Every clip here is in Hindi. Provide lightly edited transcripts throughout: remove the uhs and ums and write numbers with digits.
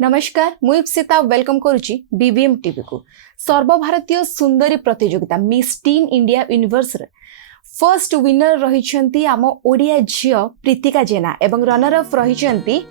नमस्कार मु इप्सिता वेलकम करुच्ची बीबीएम टीवी को सर्वभारतीय सुंदरी प्रतियोगिता miss tin India universe first winner रही आम ओडिया झियो प्रीतिका जेना एवं रनर अफ रही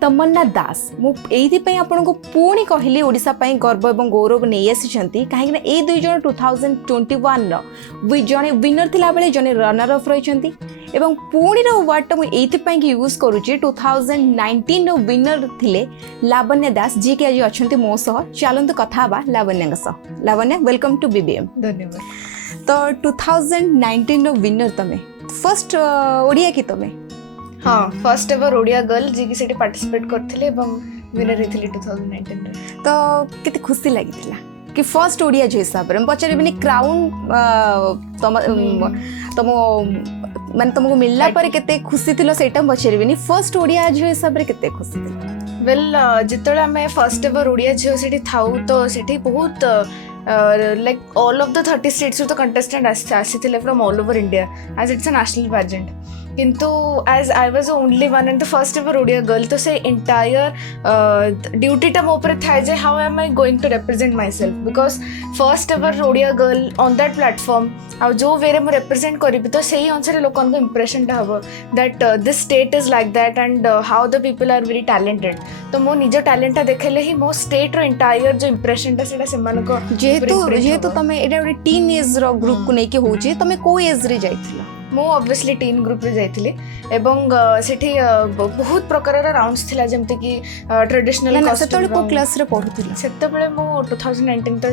तमन्ना दास मुझे आपन को पुणी कहली ओडिशा पई गर्व एवं गौरव नहीं आसी कहीं ए दुई जन 2021 जने विनर थिला बेले जने रनर अफ रही एवं पुणी अवार्ड मुझे यूज करुच्ची 2019 विनर थिले लावण्य दास जी के आज अच्छा मो सह चलतु कथा लावण्य लावण्य वेलकम टू बीबीएम। धन्यवाद। तो 2019 विनर तमे फर्स्ट ओडिया की तमे हाँ फर्स्ट एवर ओडिया गर्ल जी की सेठी पार्टिसिपेट करथिले एवं विनर हेथिले 2019 रे। तो केते खुशी लागिथिला कि फर्स्ट ओडिया जो हिसाब रे पचारे बिनी क्राउन तम माने तुमको मिलला पर केते खुशी थिलो सेटा पचारे बिनी फर्स्ट ओडिया जो हिसाब रे केते खुशी थिला। वेल जितले हमें फर्स्ट एवर ओडिया जो सेठी थाउ तो सेठी बहुत like all of the 30 states तो contestant आसीथिले from all over India as it's a national pageant किंतु as I was the only one and the first ever Odia girl तो से entire duty टा मो पर था जे how am I going to represent myself because first ever Odia girl on that platform आ जो वेरे मो represent करिबि तो सेही अनुसार लोकन को impression टा हबो that this state is like that and how the people are very talented तो मो निज टैलेंट टा देखले ही मो स्टेट रो entire जो impression टा सेटा सेमान को जेहेतु तमे एटा गोटे टीन एज रो ग्रुप को नेकी होची तमे को एज रे जाइथिला। मो ऑब्वियसली टीन ग्रुप रे जाइथिले एवं सेठी बहुत प्रकार राउंड्स थिला जेमते कि ट्रेडिशनल सेतले को क्लास रे पढुथिला सेतबेले मो 2019 तो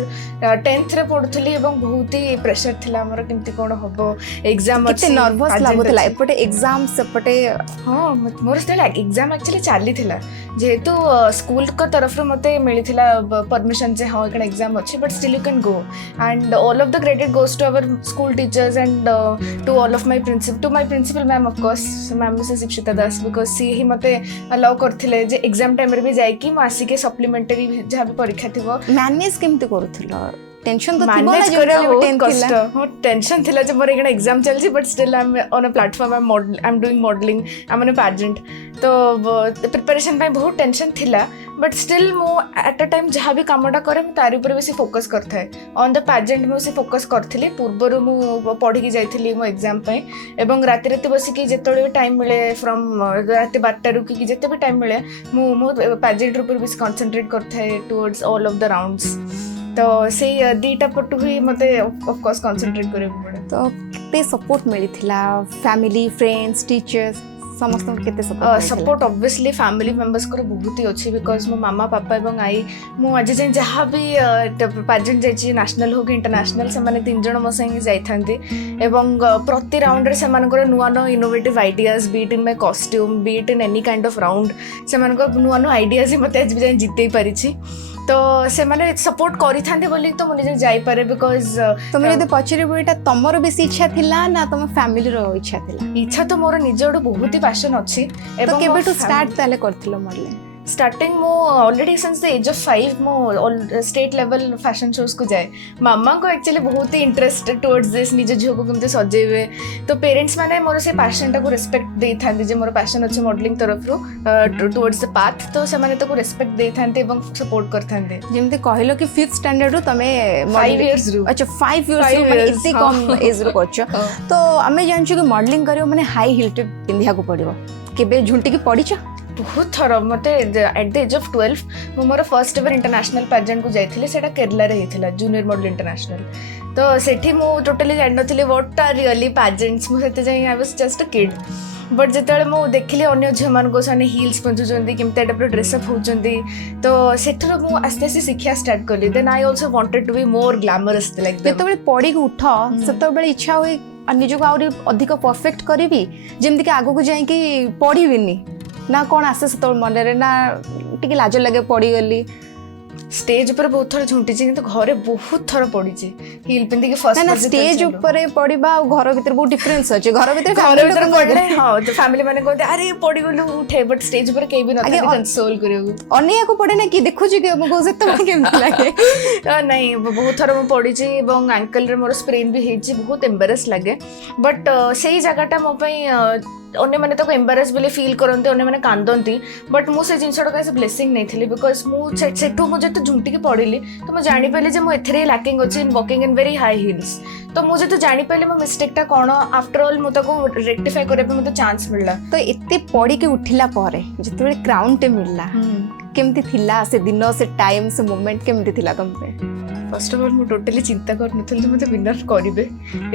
10th रे पढुथिली एवं बहुत ही प्रेशर थिला हमर केमती कोन होबो एग्जाम किते नर्वस लागुथिला एपटे एग्जाम सेपटे हां मोर स्टिल एग्जाम एक्चुअली चाली थिला जेहेतु स्कूल को तरफ रे मते मिलिथिला परमिशन जे हां एकन एग्जाम अछि but still you can go and all of the credit goes to our school teachers and to all of my principal ma'am of course ma'am Mrs. Ipshita Das because सी ही मते allow करथिले जे एग्जाम टाइम रे भी जाय कि मासी के सप्लीमेंटरी जहाँ भी परीक्षा थिबो मैनेज केमते करूथिलो टेंशन तो थिबो ना जो 10 थिला हो टेंशन थिला जे मोर एकना एग्जाम चलछि but still I am on a platform I am doing modelling I am in a pageant तो प्रिपरेशन पे बहुत टेंशन थिला बट स्टिल मो एट अ टाइम जहाँ भी कामटा करे मैं तारी ऊपर बेसी फोकस करथाए ऑन द पैजेंट में बेसी फोकस करथिली पूर्वर मु पढ़ी की जाइथिली मो एग्जाम पे एवं राति राति बसी की जेतळे टाइम मिले फ्रॉम राति 12 रु की जेते भी टाइम मिले मु मो पैजेंट ऊपर बेसी कंसंट्रेट करथाए towards all of the rounds तो से दीटा पटु ही मते ऑफ कोर्स कंसंट्रेट करे पड़े। तो केते सपोर्ट मिलिथिला फैमिली फ्रेंड्स टीचर्स समस्त केते सपोर्ट ऑब्वियसली फैमिली मेंबर्स को बहुत ही अच्छी बिकॉज मो मामा पापा एवं आई मो आज जाए जहाँ भी पैजेंट जाइए नेशनल हो कि इंटरनेशनल से माने 3 जन मो संगे जाइथांती एवं प्रति राउंड रे सेमानकर नुआ नुआ innovative ideas be it in my costume be it in any kind of round सेमानकर नुआ नुआ आइडियाज ही मते आज भी जाए जितै परिछि तो से माने सपोर्ट करि थांते बोली तो मुझे जाई पारे बिकॉज तुम यदि पछरे बेटा तमर बेसी इच्छा थिला ना तुम फैमिली रो इच्छा थिला इच्छा तो मोर निजोड बहुत ही पैशन अछि एवं केबे टू स्टार्ट ताले करथिलो मॉडलिंग स्टार्टिंग मो already since the age of 5 मो स्टेट लेवल फैशन शोज को जाए मामा को एक्चुअली बहुत ही इंटरेस्ट टुवर्ड्स दिस निज झियो को केमते सजेबे तो पेरेंट्स माने मोर से पैशन टा को रिस्पेक्ट दे थांते जे मोर पैशन अछि मॉडलिंग तरफ रो टुवर्ड्स द पाथ तो से माने तो को रिस्पेक्ट दे थांते एवं सपोर्ट कर थांते जेमते कहलो कि 5th स्टैंडर्ड रो तमे 5 इयर्स रो अच्छा 5 इयर्स रो माने इतनी कम एज रो करछ तो हमें जानछु कि मॉडलिंग करियो माने हाई हील्ड पिंधिया को पड़िबो केबे झुंटी की पड़िछ बहुत थर मते एट द एज ऑफ 12 मो more first ever international pageant को जाइथिले सेटा केरला रे हेथिला जूनियर मॉडल इंटरनेशनल तो सेठी मो टोटली जान नथिले व्हाट आर रियली पैजेंट्स मो सेते जाई I was just a kid but जेतेले मो देखिले अन्य झियो मान को सने हील्स पिंधुचंदी केमते टाइप ड्रेस अप होचंदी तो सेठर मो आस्ते आस्ते शिक्षा स्टार्ट करली then I also wanted to be more glamorous like जेतेबेले पढ़ी के उठ सेतेबेले इच्छा होई निजको आउरी अधिक परफेक्ट करबी जेमति कि आगो को जाई कि पढ़ीबिनी ना कौन आसे से मन ना टिके लाज लगे पड़ी गली स्टेज ऊपर बहुत थर झुंटी किंतु घरे बहुत थर पड़ी हिल पिंदी के फर्स्ट ना स्टेज ऊपर पड़ीबा घर भीतर बहुत डिफरेंस अछि घर भीतर पड़ले हां तो फैमिली माने कहते अरे पड़ी गलु उठे बट स्टेज ऊपर के भी न था कंसोल करियो अन्य को पड़े ना कि देखु छी के मको से तो केम लागे नहीं बहुत थर म पड़ी छी एवं एंकल रे मोर स्प्रेन भी हेची बहुत एम्बेरस लागे बट सेही जगहटा मो पई अन्य मैंने तो एम्बारेस बोले फील करते अन्य मैंने कांदती बट मुझे जिनटा कैसे ब्लेसिंग नहीं थी बिकज मुझे मुझे झुंटिकी पढ़ी तो मुझे जापारि जे मुझे लैकिंग अच्छी in walking in very high heels तो मुझे तो जापारि मो मिस्टेकटा कौन आफ्टर ऑल मुझे रेक्टिफाई करने मत चांस मिलला तो एते पढ़ी के उठिला परे जिते क्राउन टे मिलला केमती थिला से दिन से टाइम से मोमेंट केमती थिला तुम पे फर्स्ट ऑफ ऑल मु टोटली चिंता करनथली मते विनर करिवे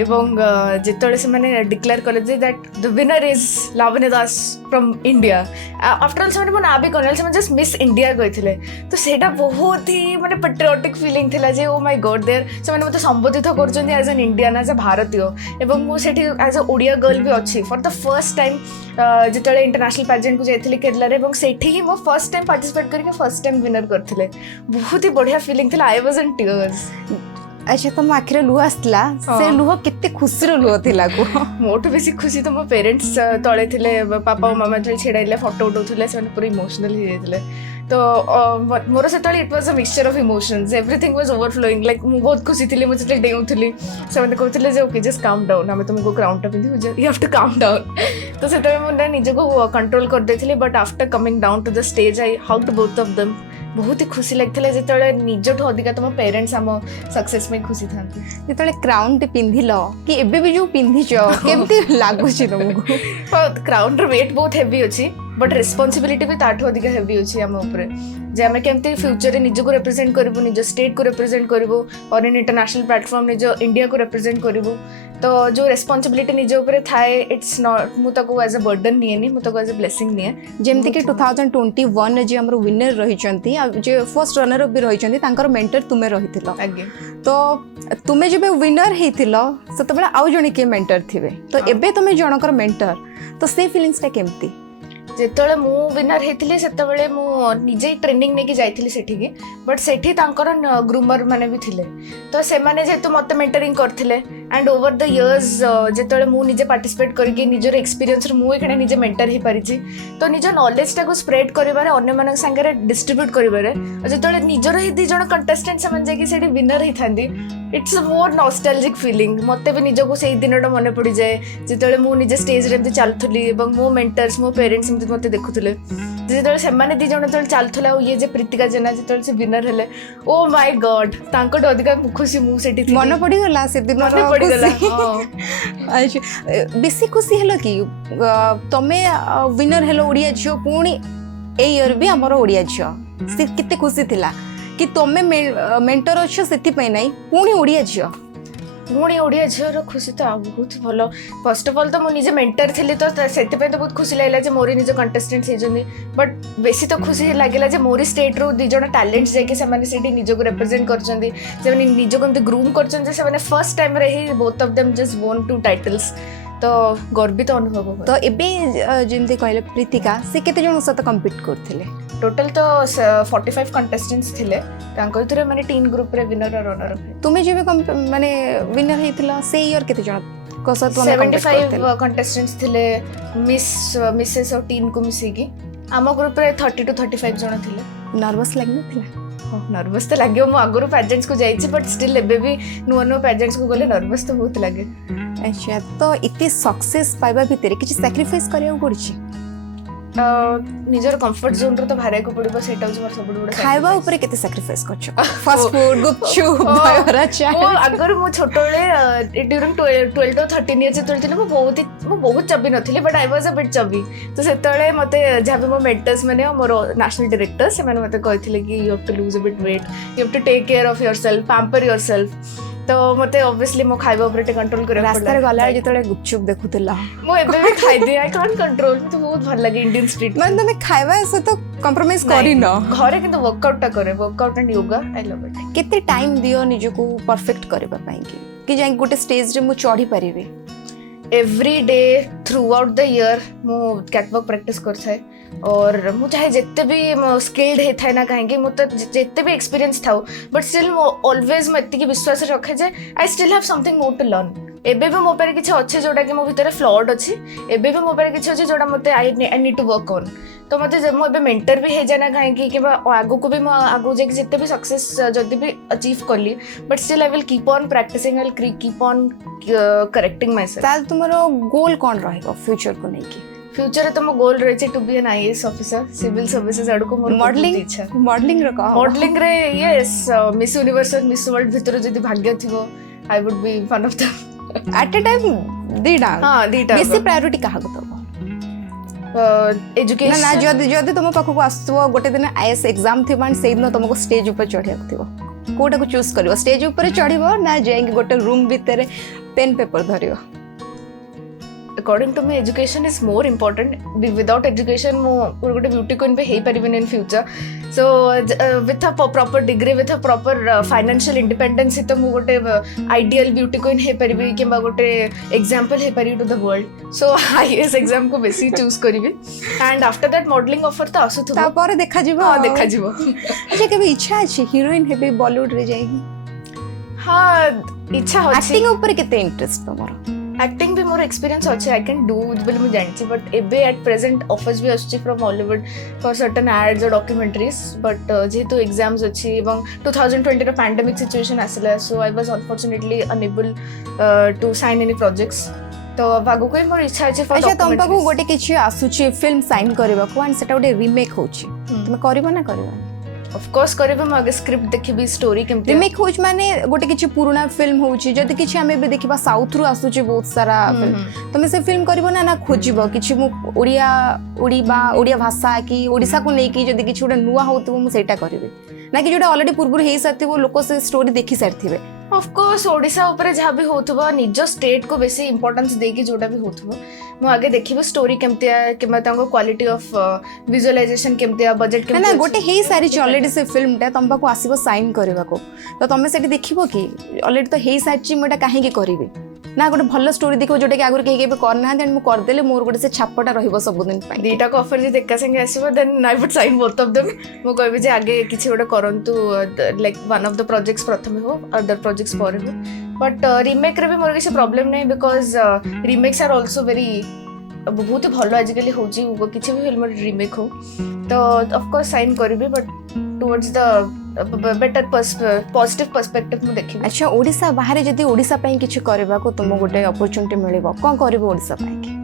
एवं जेतळे से माने डिक्लेयर कले जे that the winner is Lavanya Das from India after all से माने आबे करनल से जस्ट मिस इंडिया गइथिले तो सेटा बहुत ही माने पैट्रियोटिक फीलिंग थिला जे ओ माय गॉड देयर से माने मते संबोधित करछन as an Indian as a भारतीय एवं मु सेठी एज अ ओडिया गर्ल भी अछि फॉर द फर्स्ट टाइम जेतळे इंटरनेशनल पेजेंट को जाइथिले केरला रे एवं सेठी ही मो फर्स्ट टाइम पार्टिसिपेट करके फर्स्ट टाइम विनर करथिले बहुत ही बढ़िया फीलिंग थिला आई वाज इन टीयर्स अच्छा तुम आखिर लुह आसला से लुह केते खुशी रो लुह थिला को मोटू बेसी खुशी तो मो पेरेंट्स तळे थिले पापा और मामा जे छेडाइले फोटो उठौथिले से पूरा इमोशनल ही जाइथिले तो मोर से it was a mixture of emotions everything was overflowing like मु बहुत खुशी थिले मुझे जे डेउथिली से माने कहथिले जे ओके जस्ट काम डाउन हमें तुमको क्राउन टा पिंदी you have to calm down तो से मुझे निजे को कंट्रोल कर देथिले but after coming down to the stage I hugged both of them बहुत ही खुशी लगता जिते निजठू अधिका तुम पेरेंट्स आम सक्सेस में खुशी था जिते क्राउन टे पिंधिल कि एबे भी जो पिंधिच केमती लागुच तुमको क्राउन वेट बहुत हेवी अच्छी बट रेस्पॉन्सिबिलिटी भी ताठू अधिक हेवी अच्छी आम उपरे जे आम केमती फ्यूचर निज को रिप्रेजेंट करूँ निज स्टेट को रिप्रेजेंट करूँ और इन इंटरनेशनल प्लेटफॉर्म निज इंडिया को रिप्रेजेंट करूँ तो जो रेस्पॉन्सिबिलिटी निज ऊपर थाए इट्स नॉट मुझको एज अ बर्डन निए मुझको एज अ ब्लेसिंग निए जेमती कि 2021 जे हमर विनर रहिचंती जे फर्स्ट रनर अप भी रहिचंती तांकर मेंटर तुमे रहिथिलो आगे तो तुमे जेबे विनर हेतिलो सेतबेला आउ जणी के मेंटर थिबे तो एबे तुमे जनकर मेंटर तो से फीलिंग्स टा केमती जेतळे मु विनर हेतिले सेतबेले मु निजे ट्रेनिंग नेकी जाइथिली सेठी बट सेठी तांकर ग्रूमर माने भी थिले तो से माने जेतु मते मेंटरिंग करथिले एंड ओवर द इयर्स जेतळे मु निजे पार्टिसिपेट करके निजर एक्सपीरियंस मु एखने निजे मेंटर ही परिछि तो निज नॉलेज टा को स्प्रेड करिबारे अन्य मानक संगे डिस्ट्रीब्यूट करिबारे जेतळे निजर ही दी जण कंटेस्टेंट से मन जाकी सेठी विनर ही थांदी it's a more nostalgic feeling मते भी निजको सेही दिनटा मने पड़ी जाए जेतळे मु निजे स्टेज रे चलथुली एवं मो मेंटर्स मो पेरेंट्स मते देखुथुले जेतळे सेमाने दी जण तळे चलथुला ये जे प्रीतिका जेना जेतळे से विनर हेले ओ माय गॉड तांको अधिका खुशी मु सेठी थी मन पड़ी गला से दिन मन पड़ी गला अच्छा बेसी खुशी हेलो कि तमे विनर हेलो ओडिया झियो पुणी ए इयर भी हमर ओडिया झियो से किते खुशी थिला कि तमे मेंटर अच्छो सेति पई नाही पुणी ओडिया झियो पुणी ओडिया झीर खुशी तो बहुत भल फर्स्ट ऑफ ऑल तो मुझे मेंटर थी तो से तो बहुत खुशी लगे मोरी निज कंटेस्टेंट्स होती बट बेसी तो खुशी लगे मोरी स्टेट रू दी जन टैलेंट्स जाकि निजक रिप्रेजेंट कर निजक ग्रूम कर फर्स्ट टाइम रे ही बोथ ऑफ देम जस्ट वोन 2 टाइटल्स तो गर्वित अनुभव तो एबे जेमती कहले प्रीतिका से केते जन सहित कम्पीट करथिले टोटल तो 45 कंटेस्टेंट्स थिले तांको इतरे माने 3 ग्रुप रे विनर और रनर तुमे जेबे माने विनर हेतिला से ईयर केते जन कसत 75 कंटेस्टेंट्स थिले मिसेस और टीम को मिसेगी आम ग्रुप रे 30 to 35 जन थिले नर्वस लागनथिला नर्वस तो लगे मु आगुरु पेजेंट्स को जाइछि बट स्टिल एबे भी नुआ पेजेंट्स को गले नर्वस तो बहुत लगे अच्छा तो इतनी सक्सेस पाइबा भितर किसी सैक्रिफाइस करिया पड़छि निजर कंफर्ट जोन रो तो भारे को पड़बो सेटा मोर सब बड़ खाइबा ऊपर केते सैक्रिफाइस करछ फास्ट फूड गुपचुप दहीबरा चाय ओ अगर मु छोटोले ड्यूरिंग 12 to 13 इयर्स तळथिले मु बहुत चबी नथिले but I was a bit chubby तो सेतळे मते जाबे मो मेंटर्स माने मोर नेशनल डायरेक्टर से माने मते कहथिले कि you have to lose a bit weight you have to take care of yourself pamper yourself तो मते ऑब्वियसली मो खाइबा ऊपर कंट्रोल करे रास्ता रे गला जेतळे गुपचुप देखुतला मो एबे भी खाइ दे आई कांट कंट्रोल तो बहुत भल लगे इंडियन स्ट्रीट मन तमे खाइबा से तो कंप्रोमाइज करी न घरे किंतु वर्कआउट टा करे workout and yoga I love it केते टाइम दियो निजको परफेक्ट करबा पई कि जाई गोटे स्टेज रे मु चढ़ी परिबे every day throughout the year मु कैटवॉक प्रैक्टिस करथाय और मु चाहे जिते भी स्किल्ड होता है ना कहीं मुझे जिते भी एक्सपीरियंस था बट स्टिल ऑलवेज मुझे विश्वास रखे जे I still have something more to learn एबे भी मो पारे किछि अछि जोटा कि मो भितर फ्लॉड अछि एबे भी मो पारे किछि अछि जोटा मते I need to work on तो मते मो एबे मेंटर भी हे जाना काहे कि आगु को भी मो आगु जे जते भी सक्सेस जदी भी अचीव करली but still I will keep on practising I will keep on correcting my सेल्फ ताल तुमरो गोल कोन रहइबो फ्यूचर को नेकी फ्यूचर तो मो गोल रही to be an IAS officer civil services आड़ को मोर मॉडलिंग इच्छा मॉडलिंग रो कह मॉडलिंग रे yes Miss Universe Miss World भितर जदी भाग्य थिबो I would be one of the at a time दीटा हां दीटा बेसी प्रायोरिटी कहा को तब एजुकेशन ना जदी जदी तुम पाखको आसुव गोटे दिन आईएएस एग्जाम थिबा सेइ दिन तुमको स्टेज ऊपर चढ़िया थिबो कोटा को चूज करिवो स्टेज ऊपर चढ़िवो ना जाई गोटे रूम भीतर पेन पेपर धरिवो according to me education is more important without education mo gote beauty queen be hei paribin in future so with a proper degree with a proper financial independence to mo gote ideal beauty queen hei paribi kimba gote example hei pari to the world so IAS exam ko besi choose karibi and after that modeling offer to asu thubo ता पर देखा जिवो हां देखा जिवो अच्छा केबे इच्छा अछि हीरोइन हेबे बॉलीवुड रे जाएगी हां इच्छा होछि एक्टिंग ऊपर केते इंटरेस्ट तमरो एक्टिंग भी मोर एक्सपीरियंस अच्छे आई कैन डू बोले मुझे जानची बट एबे एट प्रेजेंट ऑफर्स भी आछी from Hollywood for certain ads और डॉक्यूमेंटरीज बट जेहेतु एग्जाम्स अच्छी एवं 2020 रो पैंडेमिक सिचुएशन आसला so I was unfortunately unable to sign any projects तो भागो कोई मोर इच्छा अछि फॉर अच्छा तुम पाखो गोटे किछि आसुची फिल्म साइन करबा को एंड सेटा गोटे रीमेक होची तुम करबो ना करबो ऑफ कोर्स करबे म आगे स्क्रिप्ट देखिबी स्टोरी केमते रीमेक होच माने गोटे किछि पुराना फिल्म होची जदी किछि हमें भी देखिबा साउथ रु आसुची बहुत सारा फिल्म तुम से फिल्म करबो ना ना खोजिबो किछि मु ओडिया भाषा की ओडिसा को नै की जदी किछि गोटे नुवा होतबो मु सेटा करबे ना कि जोटा ऑलरेडी पूर्व हेई साथिबो लोक से स्टोरी देखि सारथिबे ऑफ कोर्स ओडिसा ऊपर जहाँ भी होथबो निज स्टेट को बेसी इंपोर्टेंस देकी जोटा भी होथबो मु आगे देखिबो स्टोरी केमतिया केमा तांको क्वालिटी ऑफ विजुअलाइजेशन केमतिया बजट केमतिया ना गोटे हेई सारी ऑलरेडी से फिल्म ता तंबा को आसीबो साइन करबा को तो तमे सेठी देखिबो कि ऑलरेडी तो हेई साची मोटा काहे के करिवे ना गोटे भल स्टोरी देखो जोटा कि आगुर के केबे करना देन मु कर देले मोर गोटे से छापटा रहइबो सब दिन पई दीटा को ऑफर जे देखा संगे आसीबो then I would sign both of them मु कहबे जे आगे किछि गोटे करंतु like one of the projects प्रथमे हो अदर प्रोजेक्ट्स पर हो बट रीमेक रे भी मोर किछि प्रॉब्लम नै because remakes are also very बहुत भलो आजिकली होची किछि भी फिल्म रीमेक हो तो ऑफ कोर्स साइन करबी but towards the better positive perspective मु देखि अच्छा ओडिसा बाहर जदी ओडिसा पई किछि करबा को तुम गोटे अपॉर्चुनिटी मिलिबो कोन करबो ओडिसा पई के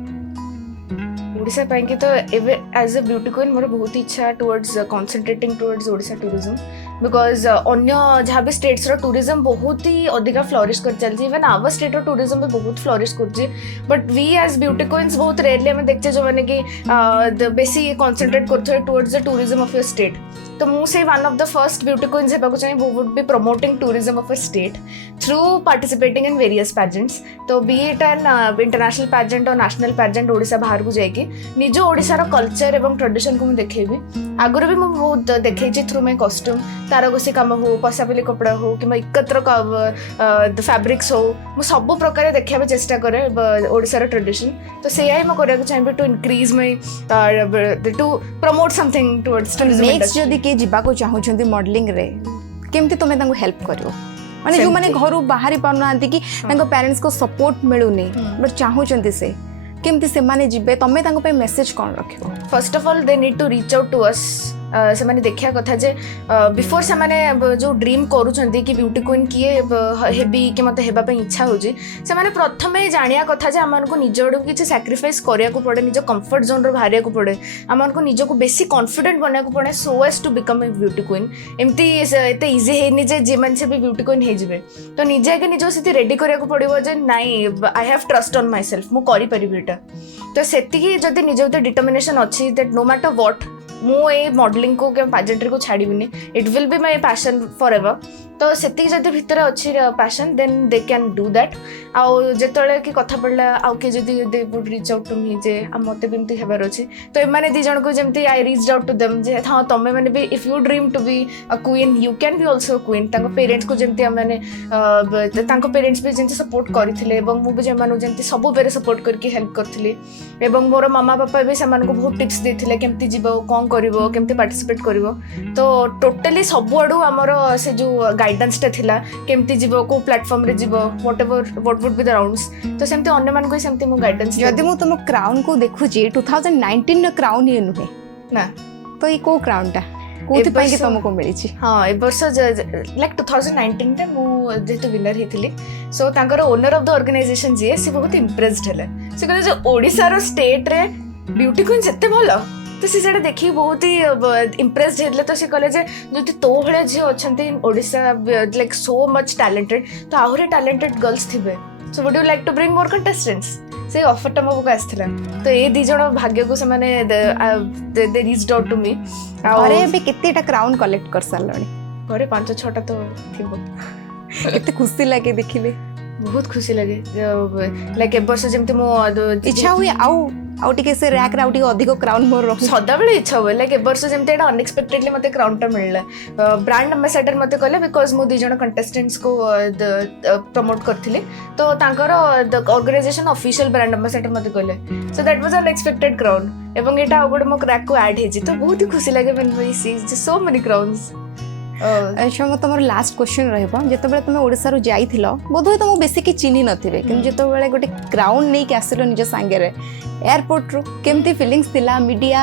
ओडिसा पई के तो एवे एज अ ब्यूटी क्वीन मोर बहुत इच्छा towards concentrating towards Odisha tourism because अन्य जहाँ भी स्टेट्स रो टूरिज्म बहुत ही अधिका फ्लोरिश कर चलती इवन आवर स्टेट रो टूरिज्म भी बहुत फ्लोरिश करछि but we as beauty queens बहुत रेयरली हमें देखते जो माने कि बेसी कंसंट्रेट करथो towards the tourism of your state तो मु से one of the first beauty queens हेबाको चाहि who would be promoting tourism of a state through participating in various pageants तो be it an international pageant और नेशनल पैजेंट ओडिसा बाहर को जाएगी निज ओडिसा रो कल्चर एवं ट्रेडिशन को मु देखेबी आगुर भी मु बहुत देखेछि थ्रू माय कॉस्ट्यूम तारगोसी काम हो पसापली कपड़ा हो कि एकत्र फैब्रिक्स हो मु सब प्रकार देखा चेष्टा करे ओडिसा रो ट्रेडिशन तो से आई म करिया चाहिबे to increase my to promote something towards tourism next जदी के जिबा को चाहू छंती मॉडलिंग रे केमती तमे तांको हेल्प करिवो माने जो माने घरु बाहरी पाउनांती कि तांको पेरेंट्स को सपोर्ट मिलुनी बट चाहू छंती से केमती से माने जिबे तमे तांको पे मेसेज कोन रखिवो first of all they need to reach out to us से माने देखिया कथा जे बिफोर से माने जो ड्रीम करूछंती कि ब्यूटी क्वीन किए हेबी कि मते हेबा पे इच्छा होजी से माने प्रथमे जानिया कथा जे हमन को निज ओडू किछ सैक्रिफाइस करिया को पड़े निज कंफर्ट जोन रो भारिया को पड़े हमन को निज को बेसी कॉन्फिडेंट बनया को पड़े so as to become a beauty queen एम्ति एते इजी हे नि जे जेमन से भी ब्यूटी क्वीन हे जिवे तो निजे के निज सिति रेडी करिया को पड़िबो जे नाइ I have trust on my self मु करि परिबि एटा तो सेति की जदी निज उते डिटरमिनेशन अछि दैट नो मैटर व्हाट मु ए मॉडलिंग को के पेजेंट्री को छाड़ीबिनी it will be my passion for ever तो सेति जदी भितर अछि passion then they can do that आउ जेतळे कि कथा पडला आउ के जदी they would reach out to me जे मते बिमती हेबार अछि तो ए माने दि जण को जेमती I reached out to them जे हां तमे माने भी if you dream to be a queen you can be also a queen तांको पेरेंट्स को जेमती माने तांको पेरेंट्स भी जेमती सपोर्ट करिथिले एवं मु भी जे मानु जेमती सब बेरे सपोर्ट करके हेल्प करथिले एवं मोर मामा पापा भी समान को बहुत टिप्स देथिले केमती जीवो कोन करिवो केमती पार्टिसिपेट करिवो तो टोटली सब आडू हमर से जो गाइडेंस थिला केमती जीवो को प्लेटफॉर्म रे जीवो whatever what would be the rounds तो सेमती अन्य मान को सेमती मु गाइडेंस जदि मु तुम क्राउन को देखुची 2019 नो क्राउन ये नुहे ना तो ये को क्राउन टा कोथि पई के वर्ष- तुमको मिली छी हाँ ए वर्ष लाइक 2019 रे मु जेतु विनर हेतिली सो तांकर ओनर ऑफ द ऑर्गेनाइजेशन जे से बहुत इम्प्रेस्ड हेले से कहले जे ओडिसा रो स्टेट रे ब्यूटी क्वीन जत्ते भलो तो से सेटा देखि बहुत ही इम्प्रेस्ड हेले तो से कहले जे जति तो भले जे अछंती in Odisha like so much talented तो आहुरे टैलेंटेड गर्ल्स थिबे so would you like to bring more contestants से ऑफर टा मो को आस्थिला तो ए दी जण भाग्य को से माने they reached out to me अरे बे केतेटा क्राउन कलेक्ट कर सालणी घरे 5-6टा तो थिबो केते खुशी लागे देखिले बहुत खुशी लगे लाइक ए वर्ष जमती मो इच्छा हुए आउ टिके से रैक रे आउ टिके अधिक क्राउन मोर रह सदा बेले इच्छा हुए लाइक ए वर्ष जमती एटा अनएक्सपेक्टेडली मते क्राउन टा मिलला ब्रांड एम्बेसडर मते कहले बिकॉज़ मो 2 जण कंटेस्टेंट्स को प्रमोट करथिले तो तांकर ऑर्गेनाइजेशन ऑफिशियल ब्रांड एम्बेसडर मते कहले so that was unexpected crown एवं एटा आगुड मो क्रैक को ऐड हेजी तो बहुत ही खुशी लगे when we see so many crowns अच्छा मो तुम लास्ट क्वेश्चन रहबो जेतेबेले तुम ओडिसा रु जाइथिलो बोधोय तुम बेसी की चिन्ही नथिबे किन जेतेबेले गोटे क्राउन नै के आसिलो निज संगे रे एयरपोर्ट रु केमती फीलिंग्स थिला मीडिया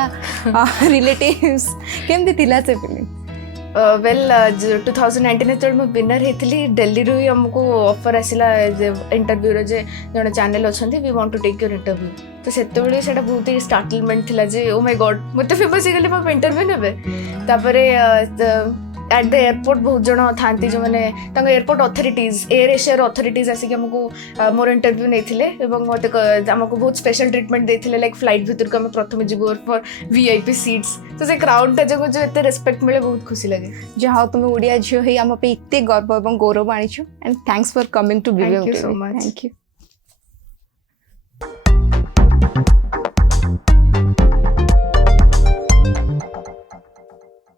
रिलेटिव्स केमती थिला से फीलिंग वेल 2019 जब मैं विनर हेतिली दिल्ली रु ही हमको ऑफर आसिला इंटरव्यू रे जे जण चैनल अछंती we want to take your interview तो सेते बेले सेटा बहुत ही स्टार्टलमेंट थिला जे ओ माय गॉड मते फेमस गेले मैं इंटरव्यू नेबे तापरे एट द एयरपोर्ट बहुत जन था जो मैंने airport authorities AirAsia authorities आसिक हमको मोर इंटरव्यू नहीं मत आमको बहुत स्पेशल ट्रीटमेंट देते लाइक फ्लाइट भितर को प्रथम जीव फॉर वीआईपी सीट्स तो से क्राउड टा जो एते रेस्पेक्ट मिले बहुत खुशी लगे जहाँ तुम ओडिया झील है आम पे इतने गर्व और गौरव आनी and thanks for coming to Thank you so much. Thank you